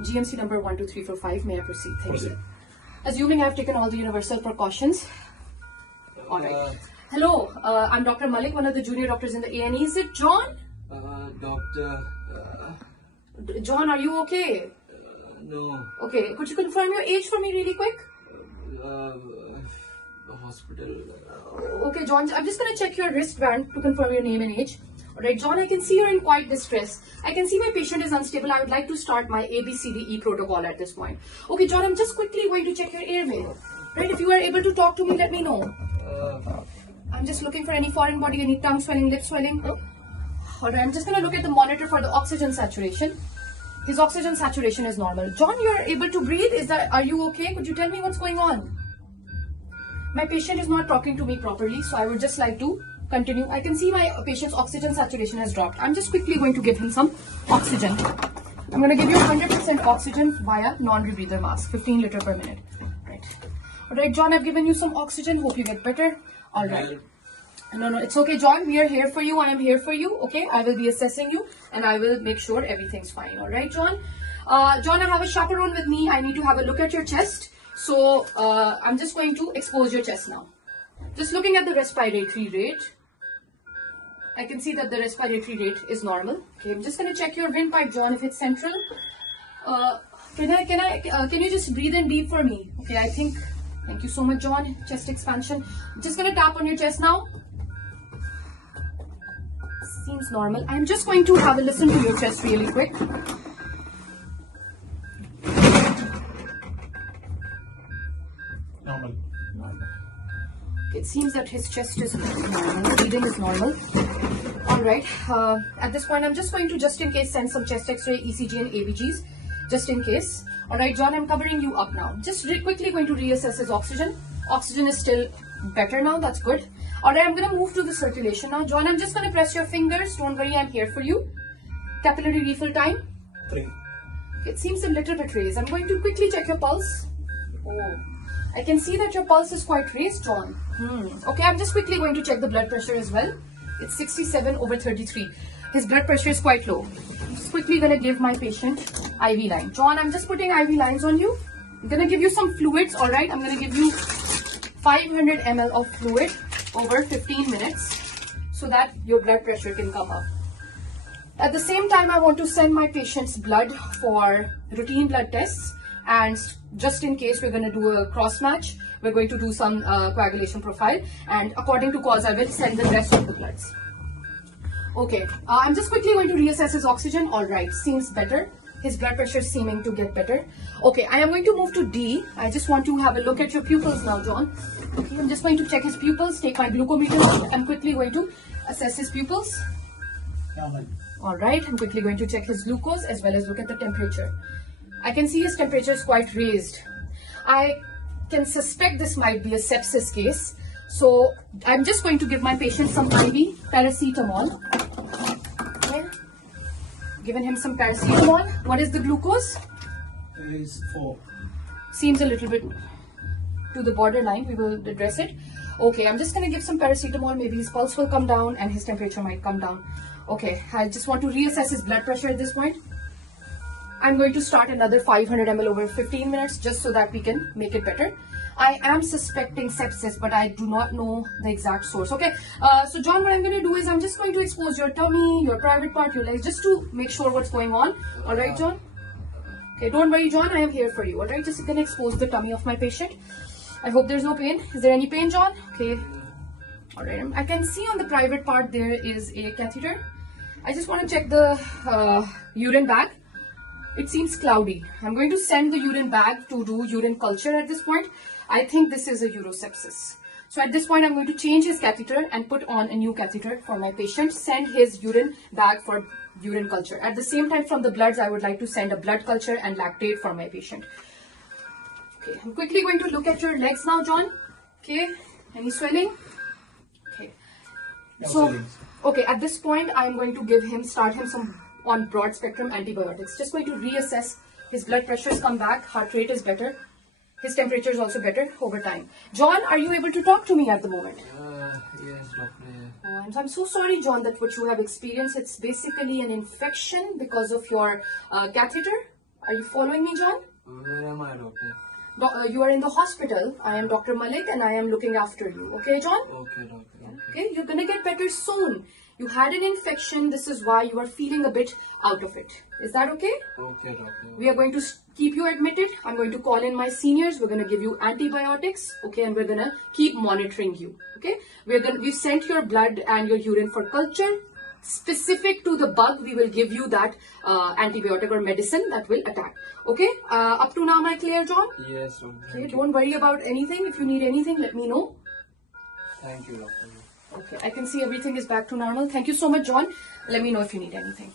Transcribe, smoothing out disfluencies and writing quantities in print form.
GMC number 12345. May I proceed? Thank you. Assuming I've taken all the universal precautions. All right. Hello, I'm Dr. Malik, one of the junior doctors in the A&E. Is it John? John, are you okay? No. Okay, could you confirm your age for me really quick? The hospital. Okay, John, I'm just going to check your wristband to confirm your name and age. Alright, John, I can see you're in quite distress. I can see my patient is unstable. I would like to start my ABCDE protocol at this point. Okay, John, I'm just quickly going to check your airway. Right, if you are able to talk to me, let me know. I'm just looking for any foreign body, any tongue swelling, lip swelling. Alright, I'm just going to look at the monitor for the oxygen saturation. His oxygen saturation is normal. John, you're able to breathe? Are you okay? Could you tell me what's going on? My patient is not talking to me properly, so I would just like to continue. I can see my patient's oxygen saturation has dropped. I'm just quickly going to give him some oxygen. I'm going to give you 100% oxygen via non-rebreather mask, 15 liters per minute. Right. Alright, John, I've given you some oxygen. Hope you get better. Alright. No, it's okay, John. We are here for you. I am here for you. Okay, I will be assessing you and I will make sure everything's fine. Alright, John. John, I have a chaperone with me. I need to have a look at your chest. So, I'm just going to expose your chest now. Just looking at the respiratory rate. I can see that the respiratory rate is normal. Okay, I'm just going to check your windpipe, John, if it's central. Can you just breathe in deep for me? Okay, thank you so much, John. Chest expansion. I'm just going to tap on your chest now. Seems normal. I'm just going to have a listen to your chest really quick. Normal. It seems that his chest is normal, breathing is normal. Alright, at this point I'm just going to, just in case, send some chest x-ray, ECG and ABGs, just in case. Alright, John, I'm covering you up now. Just quickly going to reassess his oxygen. Oxygen is still better now, that's good. Alright, I'm going to move to the circulation now. John, I'm just going to press your fingers, don't worry, I'm here for you. Capillary refill time? 3. It seems a little bit raised. I'm going to quickly check your pulse. Oh, I can see that your pulse is quite raised, John. Okay, I'm just quickly going to check the blood pressure as well. It's 67/33. His blood pressure is quite low. I'm just quickly going to give my patient IV line. John, I'm just putting IV lines on you. I'm going to give you some fluids, alright? I'm going to give you 500 ml of fluid over 15 minutes so that your blood pressure can come up. At the same time, I want to send my patient's blood for routine blood tests. And just in case we're going to do a cross match, we're going to do some coagulation profile, and according to cause I will send the rest of the bloods. Okay, I'm just quickly going to reassess his oxygen. Alright, seems better. His blood pressure is seeming to get better. Okay, I am going to move to D. I just want to have a look at your pupils now, John. Okay, I'm just going to check his pupils, take my glucometer. I'm quickly going to assess his pupils. Alright, I'm quickly going to check his glucose as well as look at the temperature. I can see his temperature is quite raised. I can suspect this might be a sepsis case. So I'm just going to give my patient some IV paracetamol. Okay. Given him some paracetamol. What is the glucose? It is 4. Seems a little bit to the borderline. We will address it. Okay, I'm just going to give some paracetamol. Maybe his pulse will come down and his temperature might come down. Okay, I just want to reassess his blood pressure at this point. I'm going to start another 500 ml over 15 minutes just so that we can make it better. I am suspecting sepsis, but I do not know the exact source. Okay, so John, what I'm going to do is I'm just going to expose your tummy, your private part, your legs, just to make sure what's going on. Alright, John? Okay, don't worry, John, I am here for you. Alright, just going to expose the tummy of my patient. I hope there's no pain. Is there any pain, John? Okay. Alright, I can see on the private part there is a catheter. I just want to check the urine bag. It seems cloudy. I'm going to send the urine bag to do urine culture at this point. I think this is a urosepsis. So at this point, I'm going to change his catheter and put on a new catheter for my patient. Send his urine bag for urine culture. At the same time, from the bloods, I would like to send a blood culture and lactate for my patient. Okay, I'm quickly going to look at your legs now, John. Okay, any swelling? Okay. No so, swellings. okay, at this point, I'm going to start him some on broad spectrum antibiotics. Just going to reassess. His blood pressure has come back, heart rate is better, his temperature is also better over time. John, are you able to talk to me at the moment? Yes, doctor. I'm so sorry, John, that what you have experienced, it's basically an infection because of your catheter. Are you following me, John? Where am I, doctor? You are in the hospital. I am Dr. Malik and I am looking after you. Okay, John? Okay, doctor. Okay, you're gonna get better soon. You had an infection. This is why you are feeling a bit out of it. Is that okay? Okay, doctor. We are going to keep you admitted. I'm going to call in my seniors. We're going to give you antibiotics. Okay, and we're going to keep monitoring you. Okay, we've sent your blood and your urine for culture. Specific to the bug, we will give you that antibiotic or medicine that will attack. Okay, up to now, am I clear, John? Yes, doctor. Okay, don't worry about anything. If you need anything, let me know. Thank you, doctor. Okay, I can see everything is back to normal. Thank you so much, John. Let me know if you need anything.